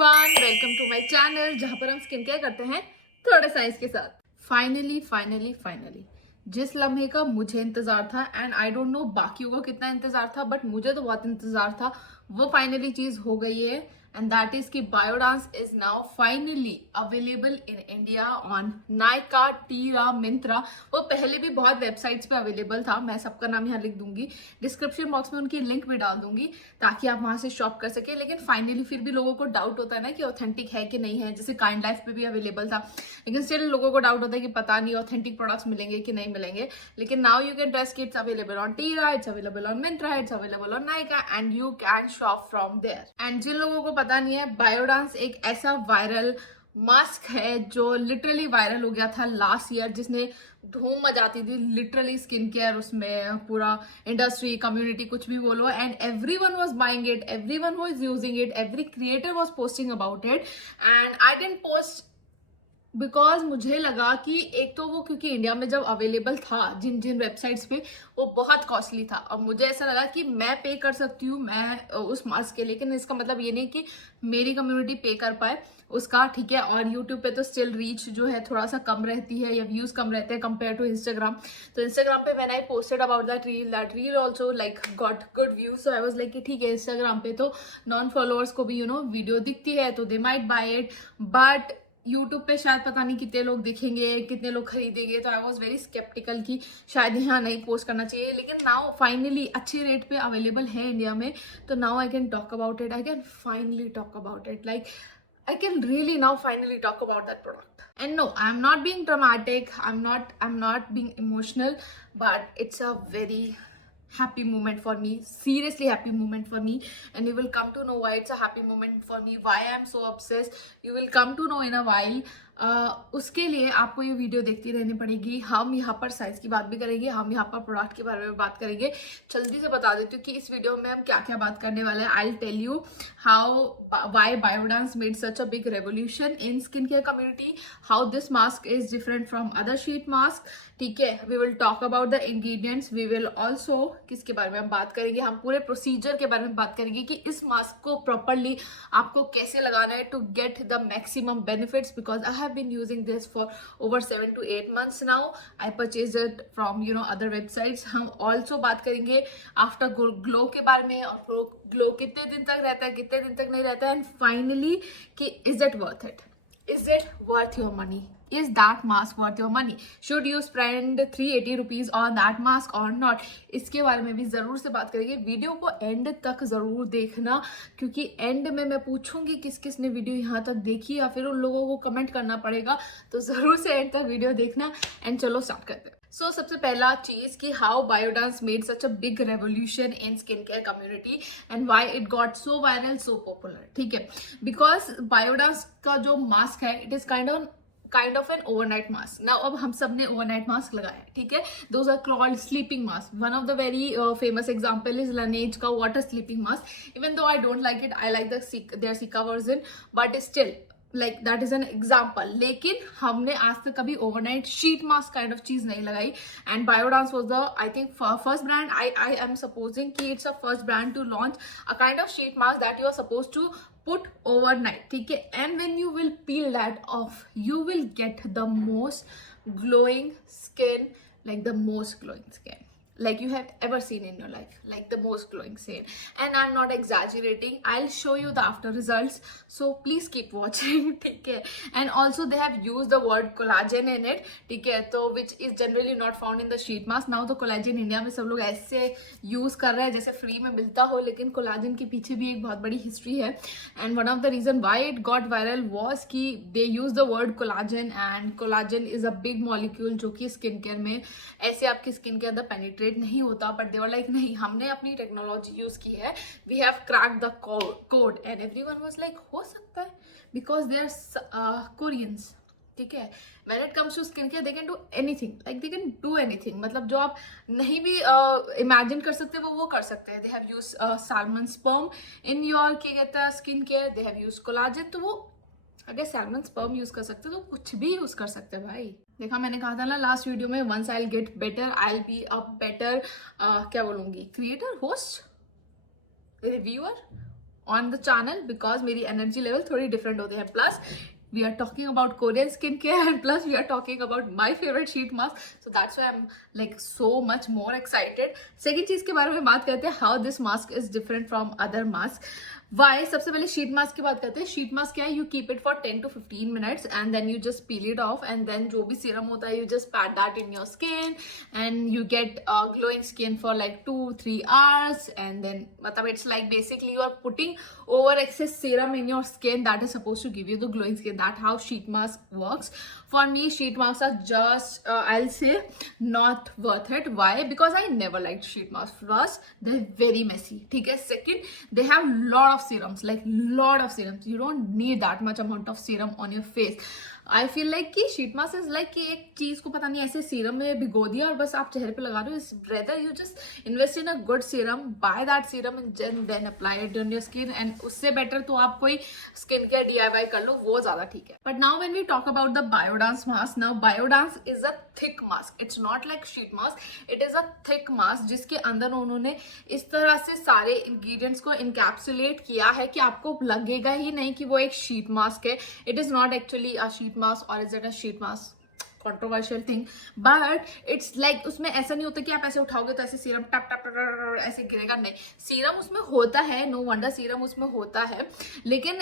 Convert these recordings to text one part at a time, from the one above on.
Everyone, welcome to my channel जहां पर हम स्किन केयर करते हैं थोड़ा साइंस के साथ। फाइनली जिस लम्हे का मुझे इंतजार था, एंड आई डोंट नो बाकियों को कितना इंतजार था, बट मुझे तो बहुत इंतजार था, वो फाइनली चीज हो गई है। एंड दैट इज कि Biodance is now finally available in India on Nykaa, Tira, Myntra. वो पहले भी बहुत वेबसाइट्स पे अवेलेबल था, मैं सबका नाम यहाँ लिख दूंगी, डिस्क्रिप्शन बॉक्स में उनकी लिंक भी डाल दूंगी ताकि आप वहां से शॉप कर सके। लेकिन फाइनली फिर भी लोगों को डाउट होता है ना कि ऑथेंटिक है कि नहीं है। जैसे काइंड लाइफ पे भी अवेलेबल था, लेकिन स्टिल लोगों को डाउट होता है कि पता नहीं ऑथेंटिक प्रोडक्ट्स मिलेंगे कि नहीं मिलेंगे। लेकिन now you can trust, it's available on Tira, it's available on Myntra, it's available on Nykaa, and you can shop from there. And जिन लोगों को पता नहीं है, बायोडांस एक ऐसा वायरल मास्क है जो लिटरली वायरल हो गया था लास्ट ईयर, जिसने धूम मचाती थी लिटरली स्किन केयर, उसमें पूरा इंडस्ट्री, कम्युनिटी, कुछ भी बोलो, and everyone was buying it, everyone was using it, every creator was posting about it, and I didn't post because मुझे लगा कि एक तो वो, क्योंकि इंडिया में जब अवेलेबल था जिन जिन वेबसाइट्स पे, वो बहुत कॉस्टली था, और मुझे ऐसा लगा कि मैं पे कर सकती हूँ मैं उस मास्क के, लेकिन इसका मतलब ये नहीं कि मेरी कम्युनिटी पे कर पाए उसका, ठीक है। और यूट्यूब पे तो स्टिल रीच जो है थोड़ा सा कम रहती है, या व्यूज कम रहते हैं कंपेयर टू इंस्टाग्राम। तो इंस्टाग्राम पे when I posted about that reel also like got good views, so I was like कि ठीक है, इंस्टाग्राम पे तो नॉन फॉलोअर्स को भी वीडियो दिखती है तो they might buy it, but YouTube पे शायद पता नहीं कितने लोग दिखेंगे, कितने लोग खरीदेंगे। तो आई वॉज वेरी स्केप्टिकल कि शायद यहाँ नहीं पोस्ट करना चाहिए। लेकिन नाउ फाइनली अच्छे रेट पे अवेलेबल है इंडिया में, तो now I can talk about it, I can finally talk about it, like I can really now finally talk about that product. And no, I'm not being dramatic, I'm not being emotional, but it's a very happy moment for me, seriously happy moment for me, and you will come to know why it's a happy moment for me, why I am so obsessed. You will come to know in a while. उसके लिए आपको ये video देखती रहनी पड़ेगी। हम यहाँ पर साइज की बात भी करेंगे, हम यहाँ पर प्रोडक्ट के बारे में बात करेंगे। जल्दी से बता देती हूँ कि इस वीडियो में हम क्या क्या बात करने वाले हैं। I will tell you how why Biodance made such a big revolution in skin care community, how this mask is different from other sheet mask, ठीक है। We will talk about the ingredients, we will also, किसके बारे में हम बात करेंगे, हम पूरे प्रोसीजर के बारे में बात करेंगे कि इस मास्क को प्रॉपरली आपको कैसे लगाना है to get the maximum benefits, because I have been using this for over 7 to 8 months now. I purchased it from other websites. हम also बात करेंगे आफ्टर ग्लो के बारे में, और ग्लो कितने दिन तक रहता है, कितने दिन तक नहीं रहता है, एंड फाइनली कि is it worth it, is it worth your money, is that mask worth your money, should you spend 380 rupees on that mask or not, इसके बारे में भी जरूर से बात करेंगे। वीडियो को एंड तक जरूर देखना, क्योंकि एंड में मैं पूछूंगी किस किस ने वीडियो यहाँ तक देखी, या फिर उन लोगों को कमेंट करना पड़ेगा, तो जरूर से एंड तक वीडियो देखना। एंड चलो स्टार्ट करते हैं। सो सबसे पहला चीज कि how Biodance made such a big revolution in skin care community and why it got so viral, so popular, ठीक है। बिकॉज बायोडांस का जो मास्क है, it is kind of an overnight mask. Now अब हम सब ने ओवरनाइट मास्क लगाया, ठीक है। Those are called sleeping mask. One of the very famous example is Laneige का water sleeping mask. Even though I don't like it, I like their Sika version, but still like that is an example. लेकिन हमने आज तक कभी overnight sheet mask kind of चीज नहीं लगाई, and Biodance was the I think first brand, I am supposing कि it's a first brand to launch a kind of sheet mask that you are suppose to put overnight, ठीक है। and when you will peel that off, you will get the most glowing skin, like the most glowing skin like you have ever seen in your life, like the most glowing skin, and I'm not exaggerating, I'll show you the after results, so please keep watching, ठीक है। and also they have used the word collagen in it, ठीक है, तो which is generally not found in the sheet mask. now तो collagen India में सब लोग ऐसे यूज कर रहे हैं जैसे फ्री में मिलता हो, लेकिन कोलाजन के पीछे भी एक बहुत बड़ी हिस्ट्री है, and one of the reason why it got viral was कि they use the word collagen, and collagen is a big molecule जो कि स्किन केयर में ऐसे आपकी स्किन के अंदर पेनिट्रेट नहीं होता, बट दे वर लाइक नहीं, हमने अपनी टेक्नोलॉजी यूज की है, we have cracked the code, and everyone was like हो सकता है, बिकॉज दे आर कोरियंस, ठीक है। When it comes to skin care they can do anything, like they can do anything, मतलब जो आप नहीं भी इमेजिन कर सकते वो कर सकते हैं। They have use salmon sperm in your क्या कहता है skin care, they have use collagen, तो वो अगर सैल्मन स्पर्म यूज कर सकते तो कुछ भी यूज कर सकते हैं भाई। देखा, मैंने कहा था ना लास्ट वीडियो में, once I get better I will be a better क्या बोलूंगी, creator, host, reviewer, on the channel because मेरी energy level थोड़ी different होते हैं. Plus we are talking about Korean skincare and plus we are talking about my favorite sheet mask, so that's why I'm like so much more excited. Second चीज के बारे में बात करते हैं, how this mask is different from other masks. Why? सबसे पहले sheet mask की बात करते हैं. शीट मास्क क्या है? You keep it for 10 to 15 minutes and then you just peel it off and then जो भी सीरम होता है you just pat that in your skin and you get glowing skin for like 2-3 hours and then मतलब it's like basically you are putting over excess serum in your skin that is supposed to give you the glowing skin. That's how sheet mask works. For me, sheet masks are just I'll say not worth it. Why? Because I never liked sheet masks. First, they're very messy. ठीक है. Second, they have lot of serums, like lot of serums. You don't need that much amount of serum on your face. I feel like कि sheet mask is like कि एक चीज को पता नहीं ऐसे सीरम में भिगो दिया और बस आप चेहरे पे लगा रहे हो. Rather you just invest in a good serum, buy that serum and then apply it on your skin. And उससे better तो आप कोई skin care DIY कर लो, वो ज्यादा ठीक है. But now when we talk about the Biodance mask, now Biodance is a thick mask. It's not like sheet mask. It is a thick mask जिसके अंदर उन्होंने इस तरह से सारे ingredients को encapsulate किया है कि आपको लगेगा ही नहीं कि वो एक sheet mask है. It is not actually a sheet mask or is it a sheet mask? Controversial thing, but it's like उसमें ऐसा नहीं होता कि आप ऐसे उठाओगे तो ऐसे सीरम टप टप टप ऐसे गिरेगा. नहीं, सीरम उसमें होता है, नो वंडर सीरम उसमें होता है, लेकिन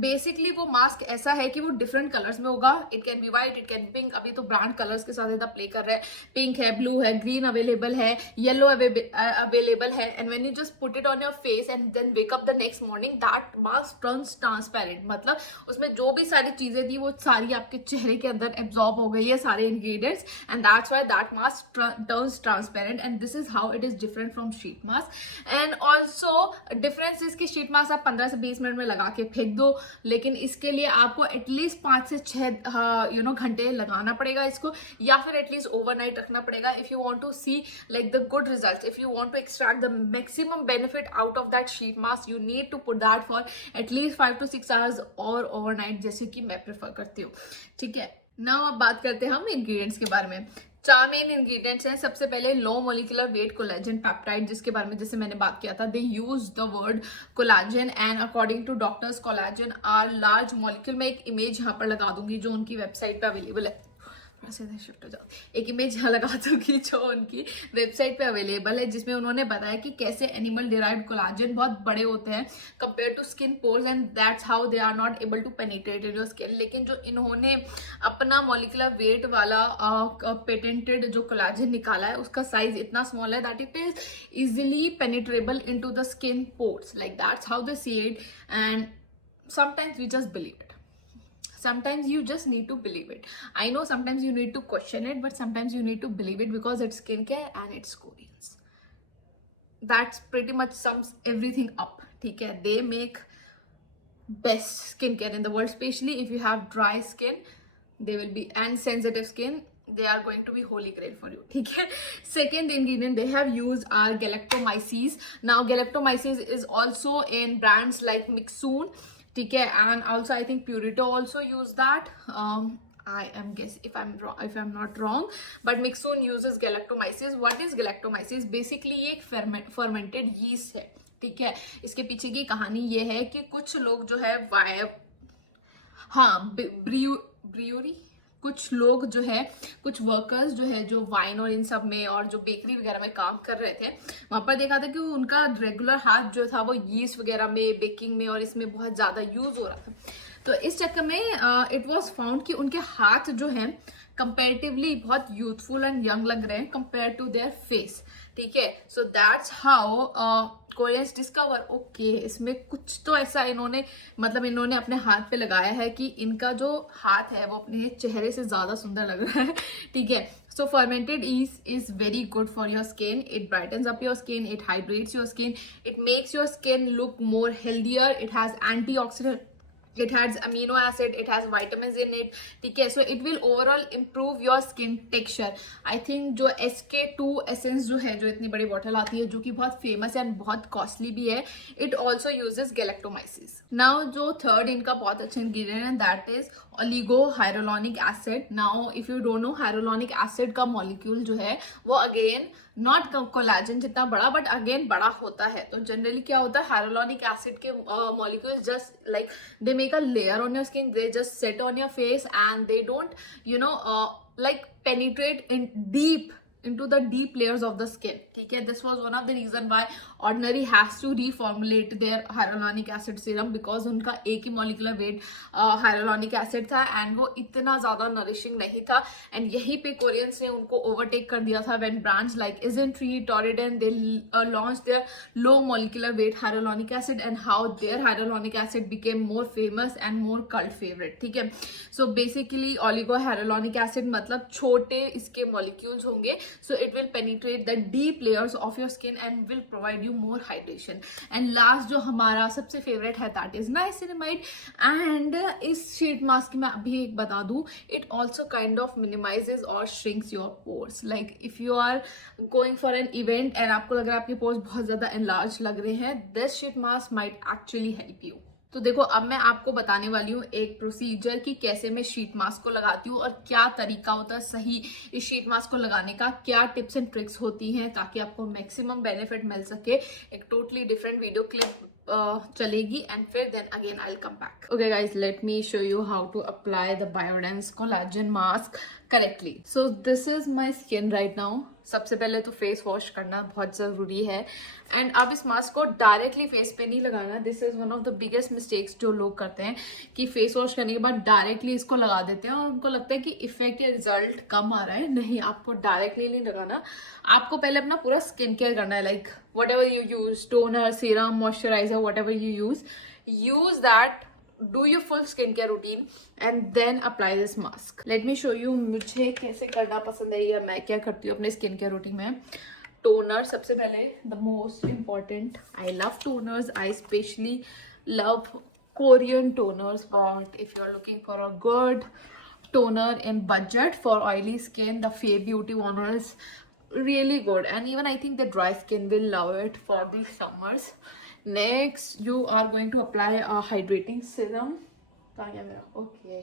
बेसिकली वो मास्क ऐसा है कि वो डिफरेंट कलर्स में होगा. It can be white, it can pink. अभी तो ब्रांड कलर्स के साथ ज़्यादा प्ले कर रहे हैं. पिंक है, ब्लू है, ग्रीन अवेलेबल है, येलो अवेलेबल है. And when you just put it on your face and then wake up the next morning, that mask turns transparent. मतलब उसमें जो भी सारी चीजें थी वो सारी आपके चेहरे के अंदर एब्जॉर्ब हो गई ये सारे ingredients and that's why that mask turns transparent and this is how it is different from sheet mask. And also difference is कि sheet mask आप 15 से 20 मिनट में लगा के फेंक दो, लेकिन इसके लिए आपको एटलीस्ट 5 से 6 घंटे लगाना पड़ेगा इसको, या फिर एटलीस्ट ओवरनाइट रखना पड़ेगा if you want to see like the good results. If you want to extract the maximum benefit out of that sheet mask, you need to put that for at least 5 to 6 hours और overnight, जैसे कि मैं prefer करती हूँ. ठीक है. Now अब बात करते हैं हम इंग्रेडिएंट्स के बारे में. 4 मेन इंग्रेडिएंट्स हैं. सबसे पहले low molecular weight collagen peptide, जिसके बारे में जैसे मैंने बात किया था, they use the word collagen and according to doctors collagen are large molecule. मैं एक इमेज यहाँ पर लगा दूंगी जो उनकी वेबसाइट पे अवेलेबल है. शिफ्ट हो जाओ, एक इमेज यहाँ लगा दूंगी जो उनकी वेबसाइट पे अवेलेबल है, जिसमें उन्होंने बताया कि कैसे एनिमल डिराइव्ड कोलाजन बहुत बड़े होते हैं compare to skin pores and that's how they are not able to penetrate in your skin. लेकिन जो इन्होंने अपना मॉलिकुलर वेट वाला पेटेंटेड जो कोलाजन निकाला है उसका साइज इतना स्मॉल है that it is easily penetrable into the skin pores. Like that's how they see it and sometimes we just believe it. Sometimes you just need to believe it. I know sometimes you need to question it, but sometimes you need to believe it because it's skincare and it's Koreans. That's pretty much sums everything up. ठीक है, they make best skincare in the world, especially if you have dry skin. They will be and sensitive skin. They are going to be holy grail for you. ठीक है. Second ingredient they have used are galactomyces. Now galactomyces is also in brands like Mixoon. ठीक है, and also I think Purito also use that. I am guessing if I'm wrong, if I'm not wrong, but Mixoon uses galactomyces. What is galactomyces? Basically ये एक fermented yeast है. ठीक है, इसके पीछे की कहानी ये है कि कुछ लोग जो है ब्रियोरी, कुछ लोग जो है, कुछ वर्कर्स जो है जो वाइन और इन सब में और जो बेकरी वगैरह में काम कर रहे थे, वहां पर देखा था कि उनका रेगुलर हाथ जो था वो यीस्ट वगैरह में, बेकिंग में और इसमें बहुत ज़्यादा यूज हो रहा था. तो इस चक्कर में इट वाज फाउंड कि उनके हाथ जो हैं कंपेरेटिवली बहुत यूथफुल एंड यंग लग रहे हैं कंपेयर टू देयर फेस. ठीक है, so that's how Koreans discover okay इसमें कुछ तो ऐसा इन्होंने अपने हाथ पे लगाया है कि इनका जो हाथ है वो अपने चेहरे से ज्यादा सुंदर लग रहा है. ठीक है, so fermented yeast is very good for your skin. It brightens up your skin, it hydrates your skin, it makes your skin look more healthier, it has antioxidant, it has amino acid, it has vitamins in it. ठीक है, so it will overall improve your skin texture. I think जो SK2 essence जो है, जो इतनी बड़ी bottle आती है जो कि बहुत फेमस है एंड बहुत कॉस्टली भी है, it also uses galactomyces. Now जो थर्ड इनका बहुत अच्छा इंग्रेडिएंट है that is oligo hyaluronic acid. Now if you don't know, hyaluronic acid का मॉलिक्यूल जो है वो अगेन नॉट कोलाजन जितना बड़ा, बट अगेन बड़ा होता है। तो जनरली क्या होता है, हाइलुरोनिक एसिड के molecules just like they make a layer on your skin, they just set on your face and they don't like penetrate in deep into the deep layers of the skin. ठीक है, this was one of the reason why ordinary has to reformulate their hyaluronic acid serum, because उनका एक ही molecular weight hyaluronic acid था and वो इतना ज़्यादा nourishing नहीं था, and यहीं पे कोरियंस ने उनको overtake कर दिया था when brands like Isntree, Torridon, they launched their low molecular weight hyaluronic acid and how their hyaluronic acid became more famous and more cult favorite. ठीक है, so basically oligo hyaluronic acid मतलब छोटे इसके molecules होंगे, so it will penetrate the deep layers of your skin and will provide you more hydration. And last जो हमारा सबसे favorite है, that is niacinamide. And इस sheet mask में अभी एक बता दूँ, it also kind of minimizes or shrinks your pores. Like if you are going for an event and आपको लग रहा है आपके pores बहुत ज़्यादा enlarged लग रहे हैं, this sheet mask might actually help you. तो देखो, अब मैं आपको बताने वाली हूँ एक प्रोसीजर कि कैसे मैं शीट मास्क को लगाती हूँ और क्या तरीका होता है सही इस शीट मास्क को लगाने का, क्या टिप्स एंड ट्रिक्स होती हैं ताकि आपको मैक्सिमम बेनिफिट मिल सके। एक टोटली डिफरेंट वीडियो क्लिप चलेगी एंड फिर then again I will come back. Okay guys, let me show you how to apply the Biodance collagen mask correctly. So this is my skin right now. सबसे पहले तो face wash करना बहुत ज़रूरी है and अब इस मास्क को डायरेक्टली फेस पे नहीं लगाना। This is one of the biggest mistakes जो लोग करते हैं कि फेस वॉश करने के बाद डायरेक्टली इसको लगा देते हैं और उनको लगता है कि इफेक्ट या रिजल्ट कम आ रहा है। नहीं, आपको डायरेक्टली नहीं लगाना, आपको पहले अपना पूरा स्किन केयर करना है। Like what ever you use, toner, serum, moisturiser, what ever you use that, do your full skincare routine and then apply this mask. Let me show you मुझे कैसे करना पसंद है या मैं क्या करती हूँ अपने स्किन केयर रूटीन में। टोनर सबसे पहले, the most important. I love toners. I especially love Korean toners, but if you are looking for a good toner in budget for oily skin, the Fay Beauty one is really good, and even I think the dry skin will love it for these summers. Next, you are going to apply a hydrating serum. Okay,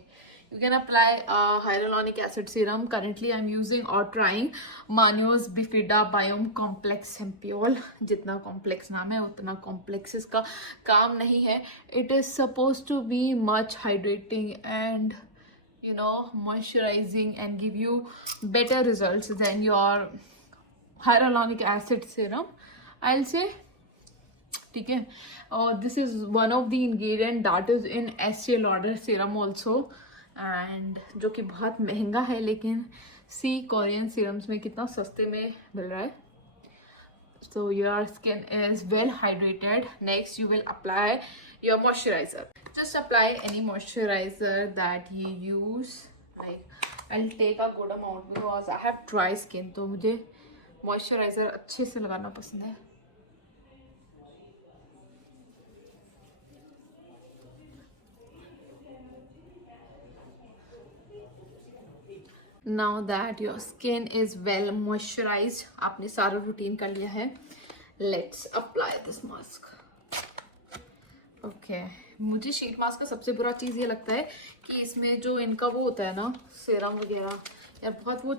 you can apply a hyaluronic acid serum. Currently I'm using or trying Manio's Bifida Biome Complex Hempiol. जितना complex नाम है उतना complex इसका काम नहीं है. It is supposed to be much hydrating and moisturizing and give you better results than your hyaluronic acid serum, I'll say. ठीक है, और this is one of the ingredient that is in Estee Lauder serum also, and जो कि बहुत महंगा है, लेकिन सी Korean serums में कितना सस्ते में मिल रहा है। So your skin is well hydrated. Next you will apply your moisturiser. Just apply any moisturiser that you use. Like I will take a good amount because I have dry skin, तो मुझे moisturiser अच्छे से लगाना पसंद है। Now that your skin is well moisturized, आपने सारा routine कर लिया है, let's apply this mask. Okay, मुझे शीट मास्क का सबसे बुरा चीज़ ये लगता है कि इसमें जो इनका वो होता है ना, सीरम वगैरह, यार बहुत वो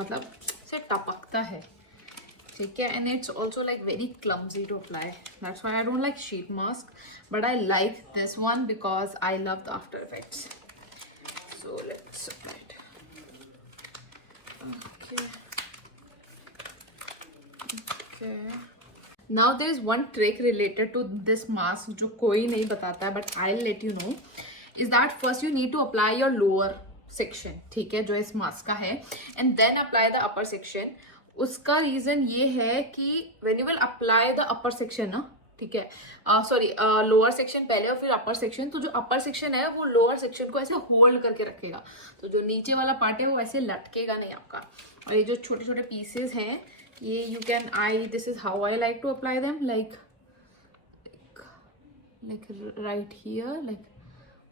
मतलब से टपकता है। ठीक है, and it's also like very clumsy to apply. That's why I don't like sheet mask, but I like this one because I love the after effects. So let's apply it. Okay. Now there is one trick related to this mask जो कोई नहीं बताता है, but I'll let you know. Is that first you need to apply your lower section, ठीक है, जो इस mask का है, and then apply the upper section. उसका रीजन ये है कि when you will apply the upper section ना, ठीक है, सॉरी लोअर सेक्शन पहले और फिर अपर सेक्शन, तो जो अपर सेक्शन है वो लोअर सेक्शन को ऐसे होल्ड करके रखेगा, तो जो नीचे वाला पार्ट है वो ऐसे लटकेगा नहीं आपका। और ये जो छोटे छोटे पीसेस हैं ये you can this is how I like to apply them, like right here, like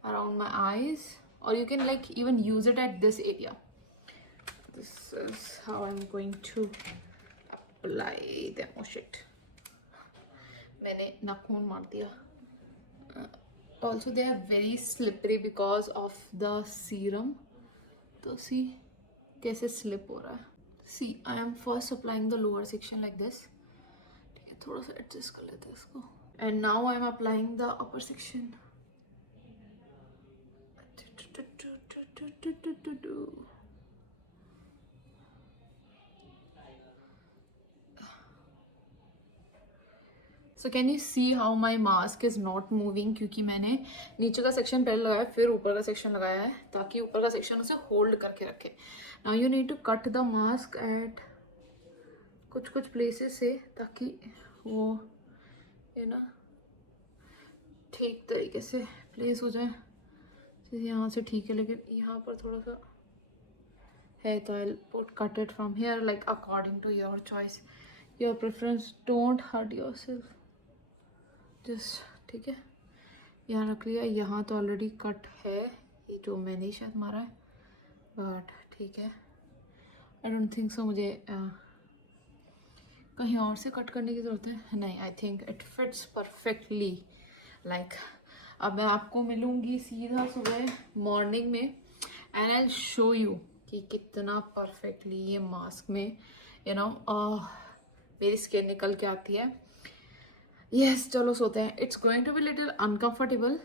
around my eyes, और you can like even use it at this area. This is how I'm going to apply them. Oh shit, मैंने नाखून मार दिया. Also they are very slippery because of the serum. तो सी कैसे slip हो रहा है. See I am first applying the lower section like this. ठीक है, थोड़ा सा एडजस्ट कर लेते हैं इसको. And now I am applying the upper section. So can you see how my mask is not moving, क्योंकि मैंने नीचे का सेक्शन पहले लगाया फिर ऊपर का सेक्शन लगाया है ताकि ऊपर का सेक्शन उसे होल्ड करके रखे. Now you need to cut the mask at कुछ कुछ प्लेसेस से ताकि वो ये ना ठीक तरीके से प्लेस हो जाए. जैसे यहाँ से ठीक है, लेकिन यहाँ पर थोड़ा सा है तो I put cut it from here like according to your choice, your preference. Don't hurt yourself just. ठीक है, यहाँ रख लिया. यहाँ तो ऑलरेडी कट है, ये जो मैंने शायद मारा है, बट ठीक है. आई डोंट थिंक सो मुझे कहीं और से कट करने की ज़रूरत है. नहीं, I think it fits perfectly. Like अब मैं आपको मिलूँगी सीधा सुबह मॉर्निंग में एंड आई शो यू कि कितना परफेक्टली ये मास्क में मेरी स्किन निकल के आती है. यस, चलो सोते हैं. It's going to be little uncomfortable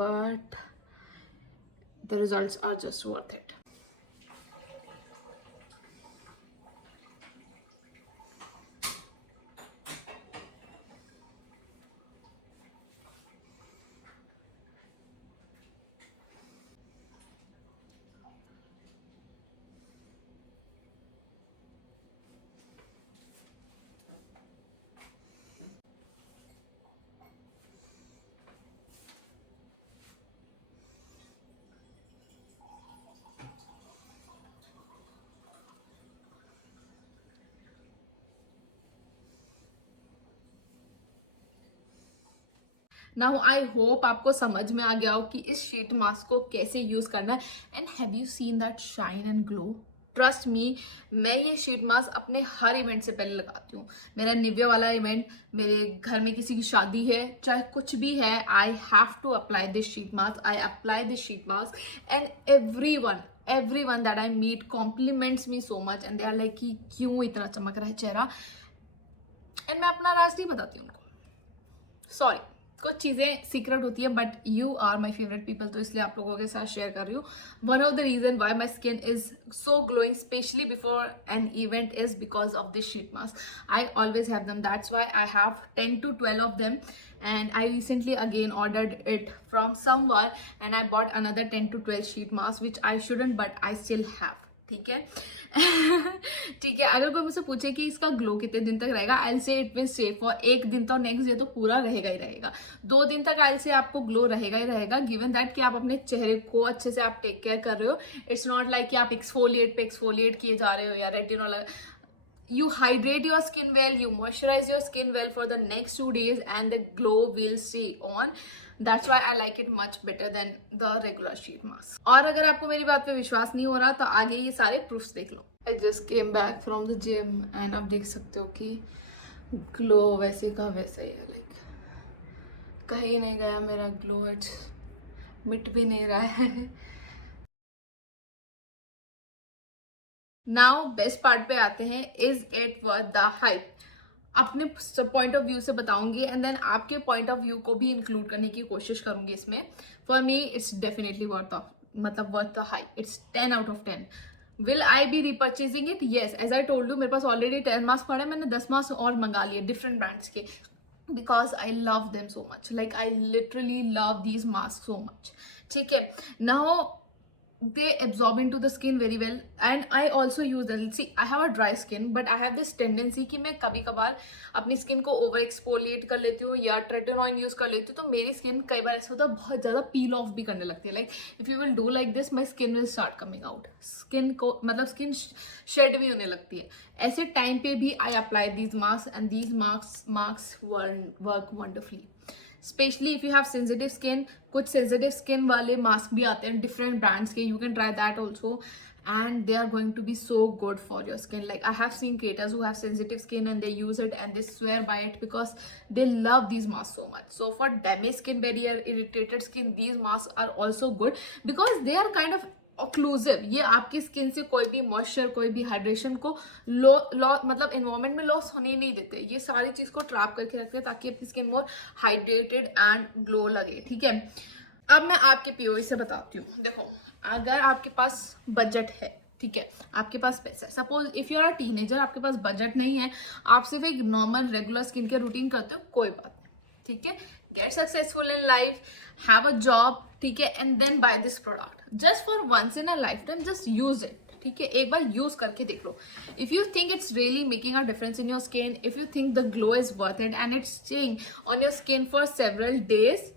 but the results are just worth it. Now I hope आपको समझ में आ गया हो कि इस शीट मास्क को कैसे यूज करना है. And have you seen that shine and glow? Trust me, मैं ये शीट मास्क अपने हर इवेंट से पहले लगाती हूँ. मेरा निव्या वाला इवेंट, मेरे घर में किसी की शादी है, चाहे कुछ भी है, I have to apply this sheet mask. I apply this sheet mask and everyone that I meet compliments me so much and they are like कि क्यों इतना चमक रहा है चेहरा. एंड मैं अपना राज नहीं बताती उनको, सॉरी, कुछ चीज़ें सीक्रेट होती है, but you are my favourite people, तो इसलिए आप लोगों के साथ शेयर कर रही हूँ. One of the reason why my skin is so glowing specially before an event is because of this sheet mask. I always have them, that's why I have 10 to 12 of them, and I recently again ordered it from somewhere and I bought another 10 to 12 sheet masks which I shouldn't but I still have. ठीक है. ठीक है, अगर कोई मुझसे पूछे कि इसका ग्लो कितने दिन तक रहेगा, आई से इट विल स्टे फॉर एक दिन, तो नेक्स्ट डे तो पूरा रहेगा ही रहेगा. 2 दिन तक आई से आपको ग्लो रहेगा ही रहेगा, गिवन दैट कि आप अपने चेहरे को अच्छे से आप टेक केयर कर रहे हो. इट्स नॉट लाइक कि आप एक्सफोलिएट पे एक्सफोलिएट किए जा रहे हो या retinol. You hydrate your skin well, you moisturize your skin well for the next 2 days and the glow will stay on. That's why I like it much better than the regular sheet mask. और अगर आपको मेरी बात पे विश्वास नहीं हो रहा तो आगे ये सारे proofs देख लो. I just came back from the gym and आप देख सकते हो कि glow वैसे का वैसा ही है. Like कहीं नहीं गया मेरा glow, मिट भी नहीं रहा है. नाउ बेस्ट पार्ट पे आते हैं, is it worth the hype. अपने पॉइंट ऑफ व्यू से बताऊंगी एंड देन आपके पॉइंट ऑफ व्यू को भी इंक्लूड करने की कोशिश करूंगी इसमें. For me it's definitely worth the hype. It's 10 out of 10. Will I be repurchasing it? Yes, as I told you, मेरे पास ऑलरेडी 10 मास्क पड़े, मैंने 10 मास्क और मंगा लिए डिफरेंट ब्रांड्स के, because I love them so much. Like I literally love these mask so much. ठीक है, now they absorb into the skin very well and I also use them. See, I have a dry skin but I have this tendency कि मैं कभी कभार अपनी skin को over exfoliate कर लेती हूँ या ट्रेटोनॉइन यूज कर लेती हूँ, तो मेरी स्किन कई बार ऐसा होता है बहुत ज़्यादा पील ऑफ भी करने लगती है. Like if you will do like this my skin will start coming out. Skin को मतलब स्किन शेड भी होने लगती है. ऐसे टाइम पे भी I apply these mask and these mask work wonderfully. Specially if you have sensitive skin, कुछ सेंसिटिव स्किन वाले मास्क भी आते हैं डिफरेंट ब्रांड्स के, you can try that also and they are going to be so good for your skin. Like I have seen creators who have sensitive skin and they use it and they swear by it because they love these masks so much. So for damaged skin barrier, irritated skin, these masks are also good because they are kind of occlusive, ये आपकी skin से कोई भी moisture, कोई भी hydration को मतलब environment में लॉस होने ही नहीं देते। ये सारी चीज को ट्रैप करके रखते हैं ताकि आपकी skin more hydrated and glow लगे, ठीक है। अब मैं आपके पीओई से बताती हूँ। देखो, अगर आपके पास बजट है, ठीक है, आपके पास पैसा है, suppose if you are a teenager, आपके पास बजट नहीं है, आप सिर्फ एक normal regular skin care routine करते हो, कोई बात नहीं, ठीक है, get successful in life, have a job, ठीक है, and then buy this product just for once in a lifetime, just use it, ठीक है, एक बार यूज करके देख लो। If you think it's really making a difference in your skin, if you think the glow is worth it and it's staying on your skin for several days,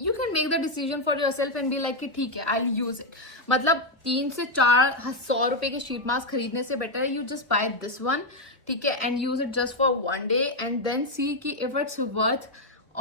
you can make the decision for your self and be like कि ठीक है, I will use it. मतलब 3 से 400 रुपए के sheet mask खरीदने से better है you just buy this one, ठीक है, and use it just for 1 day and then see कि if it's worth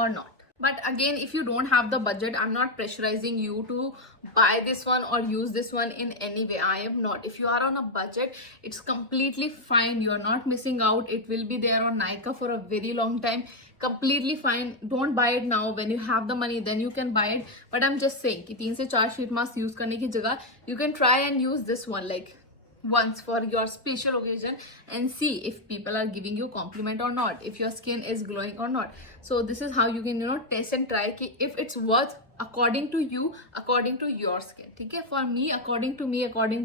or not. But again, if you don't have the budget, I'm not pressurizing you to buy this one or use this one in any way. I am not. If you are on a budget, it's completely fine. You're not missing out. It will be there on Nykaa for a very long time. Completely fine. Don't buy it now. When you have the money, then you can buy it. But I'm just saying कि 3 से 4 sheet mask use करने की जगह you can try and use this one like once for your special occasion and see if people are giving you compliment or not, if your skin is glowing or not. So this is how you can test and try ki if it's worth according to you, according to your skin, ठीक है। For me, according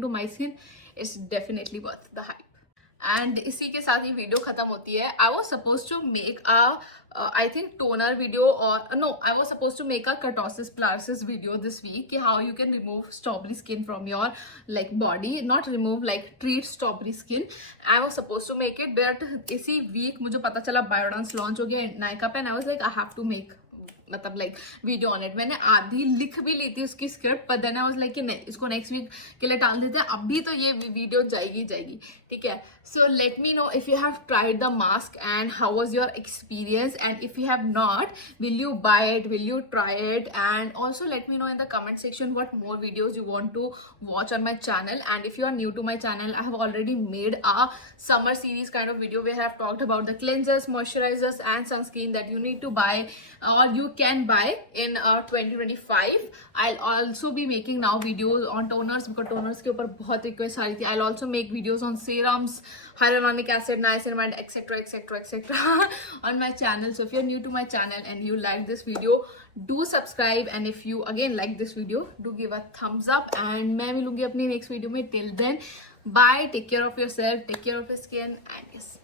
to my skin, it's definitely worth the hype. And इसी के साथ ही video खत्म होती है। I was suppose to make I think toner video और no, I was suppose to make a keratosis pilaris video this week कि how you can remove strawberry skin from your like body, not remove like treat strawberry skin. I was suppose to make it, but इसी week मुझे पता चला Biodance launch हो गया नायका पे, and I was like I have to make मतलब like video on it. मैंने आधी लिख भी ली थी उसकी स्क्रिप्ट, पर देन आई वाज लाइक कि नहीं, इसको नेक्स्ट वीक के लिए टाल देते हैं, अभी तो ये वीडियो जाएगी, ठीक है। So let me know if you have tried the mask and how was your experience, and if you have not, will you buy it, will you try it, and also let me know in the comment section what more videos you want to watch on my channel. And if you are new to my channel, I have already made a summer series kind of video where I have talked about the cleansers, moisturizers and sunscreen that you need to buy or you can buy in 2025. I'll also be making now videos on toners because toners के ऊपर बहुत request आ रही थी. I'll also make videos on serums, hyaluronic acid, niacinamide, etc. on my channel. So if you're new to my channel and you like this video, do subscribe, and if you again like this video, do give a thumbs up, and मैं मिलूंगी अपनी next video में. Till then, bye, take care of yourself, take care of your skin, and yes.